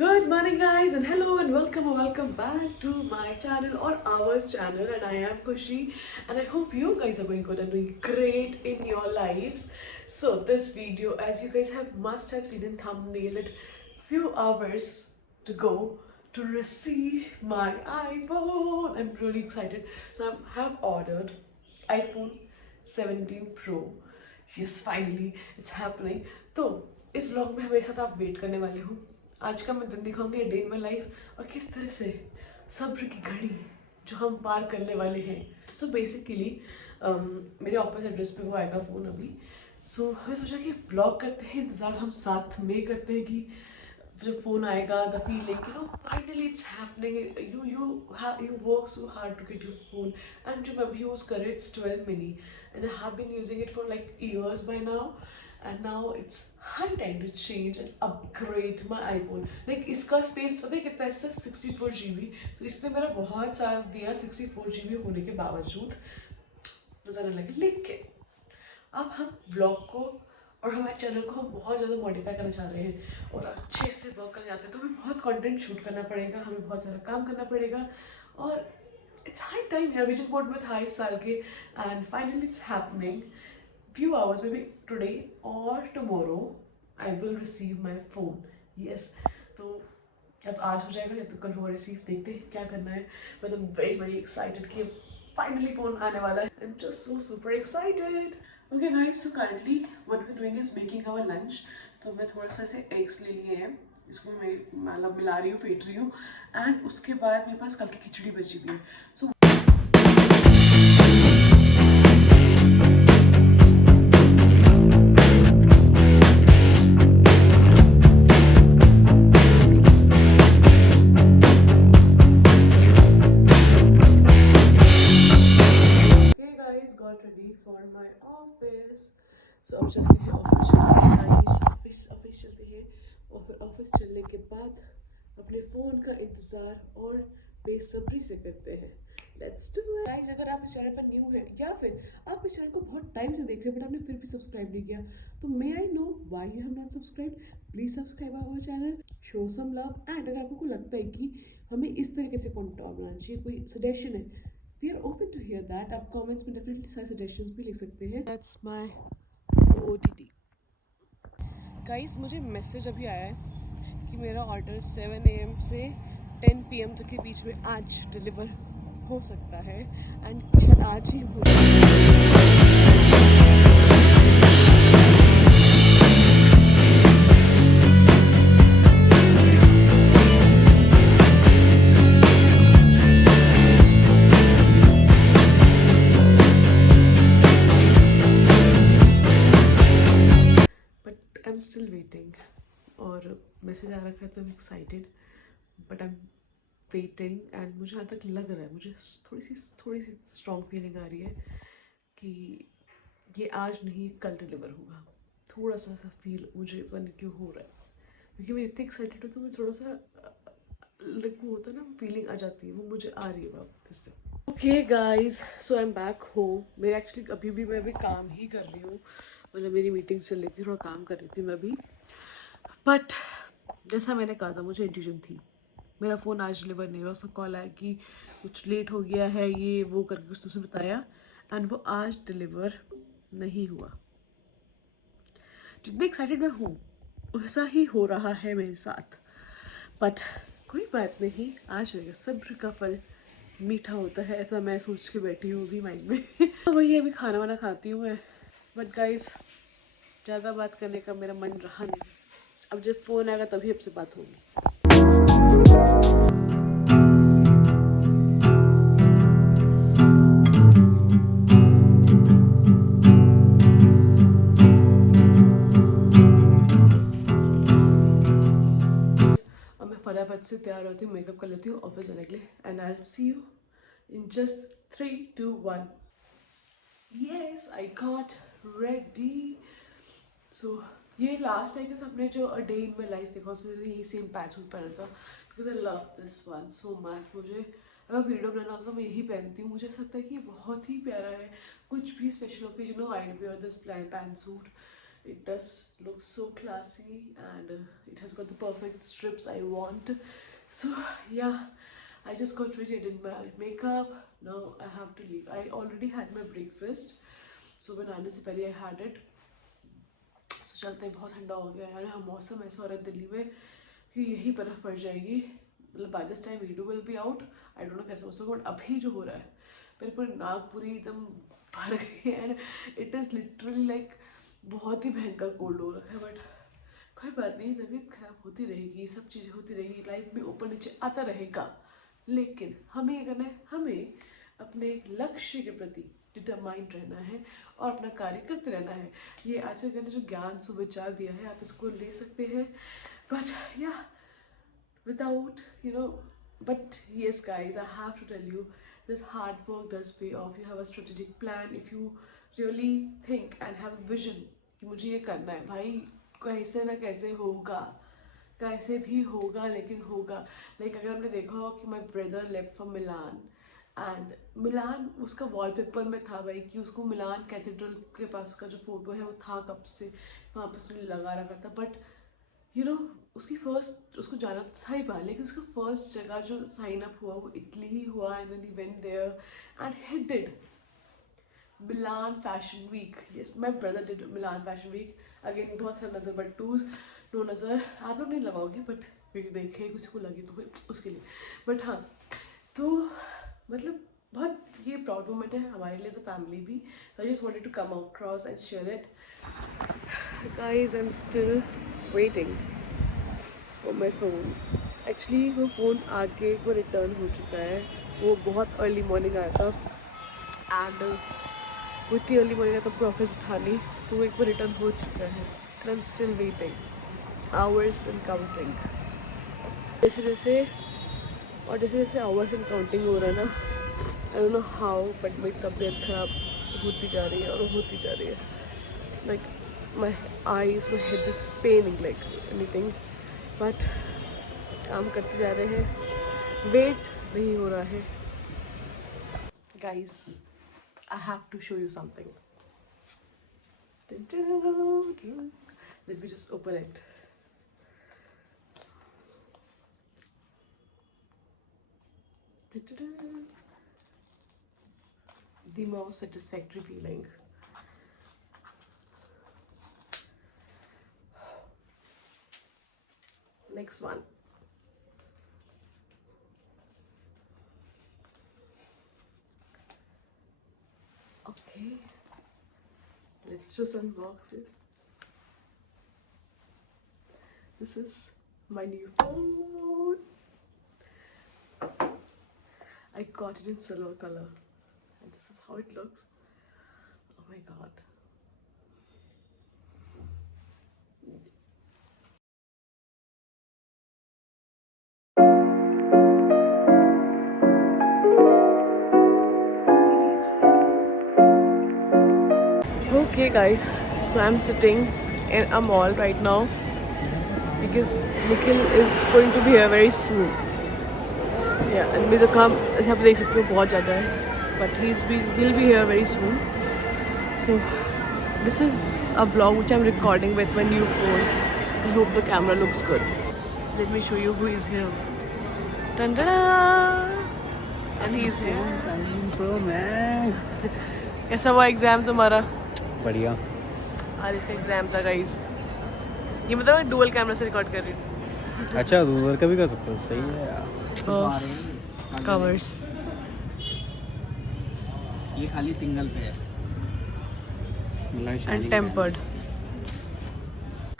Good morning, guys, and hello, and welcome back to my channel or our channel. And I am Kushi, and I hope you guys are going good and doing great in your lives. So, this video, as you guys must have seen in thumbnail, it few hours to go to receive my iPhone. I'm really excited. So, I have ordered iPhone 17 Pro. Yes, finally, it's happening. तो इस vlog में हमेशा आप wait करने वाले हो। आज का मैं दिन दिखाऊंगी डे इन माई लाइफ और किस तरह से सब्र की घड़ी जो हम पार करने वाले हैं। सो बेसिकली मेरे ऑफिस एड्रेस पे वो आएगा फ़ोन अभी। सो हमें सोचा कि ब्लॉग करते हैं, इंतज़ार हम साथ में करते हैं कि जब फ़ोन आएगा the feeling finally it's happening. You work so hard to get your phone and जो मैं अभी यूज़ कर रही it's 12 mini and I have been using it for like years by now. And now it's high time to change and upgrade my iPhone. Like इसका space पता है कितना है? सिर्फ 64 GB। तो इसने मेरा बहुत साथ दिया 64 GB होने के बावजूद। मज़ा नहीं लगे, लेकिन अब हम ब्लॉग को और हमारे चैनल को हम बहुत ज़्यादा मॉडिफाई करना चाह रहे हैं और अच्छे से वर्क करना चाहते हैं। तो हमें बहुत कंटेंट शूट करना पड़ेगा, हमें बहुत सारा काम करना पड़ेगा और इट्स हाई टाइम है। विजन बोर्ड में था इस साल के and finally it's happening. few hours, maybe today or tomorrow, I will receive my phone. Yes, तो या तो आज हो जाएगा या तो कल होगा रिसीव। देखते हैं क्या करना है। मैं तो वेरी एक्साइटेड कि फाइनली फ़ोन आने वाला है। I am just so super excited. Okay guys, so currently what we're doing is making our lunch। तो मैं थोड़ा सा ऐसे एग्स ले लिए हैं, इसको मैं मतलब मिला रही हूँ, फेंट रही हूँ एंड उसके बाद मेरे पास कल की खिचड़ी बची हुई है। सो got ready for my office. So अब चलते हैं ऑफिस। ऑफिस चलते हैं और फिर ऑफिस चलने के बाद अपने फ़ोन का इंतज़ार और बेसब्री से करते हैं। Let's do it. गाइस, अगर आप इस चैनल पर न्यू हैं या फिर आप इस चैनल को बहुत टाइम से देख रहे हैं बट आपने फिर भी सब्सक्राइब नहीं किया, तो may I know why you have not subscribe. Please subscribe our channel, show some love and अगर आपको लगता है कि हमें इस तरीके से कंटेंट बनाना चाहिए, कोई सजेशन है, we are open to hear that। आप comments में definitely सारे suggestions भी लिख सकते हैं। That's my OTT। Guys, मुझे मैसेज अभी आया है कि मेरा ऑर्डर 7 AM से 10 PM तक के बीच में आज डिलीवर हो सकता है एंड शायद आज ही हो स्टिल वेटिंग। और मैसेज आ रखा है तो I am excited but I am waiting and मुझे यहाँ तक लग रहा है, मुझे थोड़ी सी स्ट्रॉन्ग फीलिंग आ रही है कि ये आज नहीं कल डिलीवर होगा। थोड़ा सा फील मुझे पता नहीं क्यों हो रहा है, क्योंकि मैं जितनी एक्साइटेड हूँ तो मैं थोड़ा सा लाइक वो होता है ना, फीलिंग आ जाती है, वो मुझे आ रही है वापस से। Okay guys, so I am back home. मेरे एक्चुअली अभी भी मैं काम ही कर रही हूँ, मतलब मेरी मीटिंग चल रही थी, थोड़ा काम कर रही थी मैं अभी। बट जैसा मैंने कहा था, मुझे इंट्यूशन थी मेरा फ़ोन आज डिलीवर नहीं हुआ। उसका कॉल आया कि कुछ लेट हो गया है, ये वो करके उसने उसे बताया एंड वो आज डिलीवर नहीं हुआ। जितनी एक्साइटेड मैं हूँ वैसा ही हो रहा है मेरे साथ, बट कोई बात नहीं, आज रहेगा। सब्र का फल मीठा होता है, ऐसा मैं सोच के बैठी हूँ अभी माइंड में। तो वही अभी खाना वाना खाती हूँ मैं। बट गाइज, ज़्यादा बात करने का मेरा मन रहा नहीं। अब जब फ़ोन आएगा तभी आपसे बात होगी। अब मैं फटाफट से तैयार होती हूँ, मेकअप कर लेती हूँ ऑफिस जाने के लिए and I will see you in just 3, 2, 1। Yes, I got ready. So ये लास्ट टाइम के अपने जो डे इन माई लाइफ देखा उसमें यही सेम पैच सूट पहना था, because I love this one so much. मुझे अगर वीडियो बनाना होता तो मैं यही पहनती हूँ। मुझे लगता है कि ये बहुत ही प्यारा है। कुछ भी स्पेशल ओकेजन हो, I will where this pant suit It does look so classy and it has got the perfect strips I want. So yeah, I just got ready, I did my makeup. Now I have to leave. I already had my breakfast, so when आने से पहले I had it. So चलते हैं, बहुत ठंडा हो गया है यार। यहाँ मौसम ऐसा हो रहा है दिल्ली में कि यही बर्फ़ पड़ जाएगी, मतलब by this time video will be out. I don't know कैसे मौसम, बट अभी जो हो रहा है मेरे पूरी नाक पूरी एकदम भर गई है। इट इज़ लिटरली लाइक बहुत ही भयंकर कोल्ड हो रहा है। बट कोई बात नहीं, तबीयत खराब होती रहेगी, सब चीज़ें होती रहेगी, लाइफ में ऊपर नीचे आता रहेगा, लेकिन हमें ये करना है, हमें अपने लक्ष्य के प्रति डिटरमाइंड रहना है और अपना कार्य करते रहना है। ये आजकल मैंने जो ज्ञान सुविचार दिया है, आप इसको ले सकते हैं, बट या without, but yes guys, I have to tell you that hard work does pay off. You have a strategic plan, if you really think and have a vision कि मुझे ये करना है भाई, कैसे ना कैसे होगा, कैसे भी होगा, लेकिन होगा। लाइक अगर आपने देखा हो कि my brother left from Milan, and Milan उसका वॉलपेपर में था भाई, कि उसको मिलान कैथेड्रल के पास उसका जो फोटो है वो था कब से वहाँ पर उसने लगा रखा था। बट उसकी फर्स्ट, उसको जाना तो था ही बाहर, लेकिन उसका फर्स्ट जगह जो साइन अप हुआ वो इटली ही हुआ, and then he went there and he did Milan fashion week. Yes, my brother did Milan fashion week. Again बहुत सारे नज़र, बट टूज नो नज़र आप लोग नहीं लगाओगे, बट वीडियो देखे कुछ को लगी तो फिर उसके लिए। बट हाँ, तो मतलब बहुत ये प्राउड मोमेंट है हमारे लिए एज अ फैमिली भी। I just wanted to come across and share it. Guys, I am still waiting for my phone. Actually वो फ़ोन आगे को रिटर्न हो चुका है, वो बहुत अर्ली मॉर्निंग आया था, एंड वो इतनी अर्ली मॉर्निंग आया था, तो ऑफिस था नहीं, तो वो एक बार रिटर्न हो चुका है। आई am still waiting, hours and counting. जैसे जैसे आवर्स एंड काउंटिंग हो रहा है ना, आई डोंट नो हाउ, बट मेरी तबीयत ख़राब होती जा रही है और होती जा रही है। Like my eyes, my head is paining like anything, but काम करते जा रहे हैं, वेट नहीं हो रहा है। Guys, I have to show you something. Let me just open it. The most satisfactory feeling. Next one. Okay, let's just unbox it. This is my new phone. I got it in silver color, and this is how it looks. Oh my god. Okay guys, so I'm sitting in a mall right now because Nikhil is going to be here very soon. Yeah, and मेरा काम ऐसे आप देख सकते हो बहुत ज़्यादा है, but will be here very soon. So this is a vlog which I'm recording with my new phone. I hope the camera looks good. Let me show you who is here. Dun-da-da! And he is here. Pro Max. कैसा हुआ exam तुम्हारा? बढ़िया। आज इसका exam था guys. ये मतलब मैं डुअल कैमरा से रिकॉर्ड कर रही हूँ। अच्छा, दूर का भी कर सकते हो, सही है यार। कवर्स ये खाली सिंगल पे है and tempered.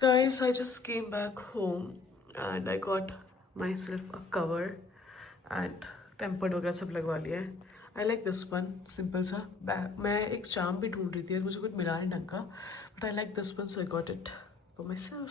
Guys, I just came back home and I got myself a cover and tempered वगैरह सब लगवा लिया है। I like this one, simple सा। मैं एक चार्म भी ढूंढ रही थी, मुझे कुछ मिला नहीं ढंग का, but I like this one, so I got it for myself.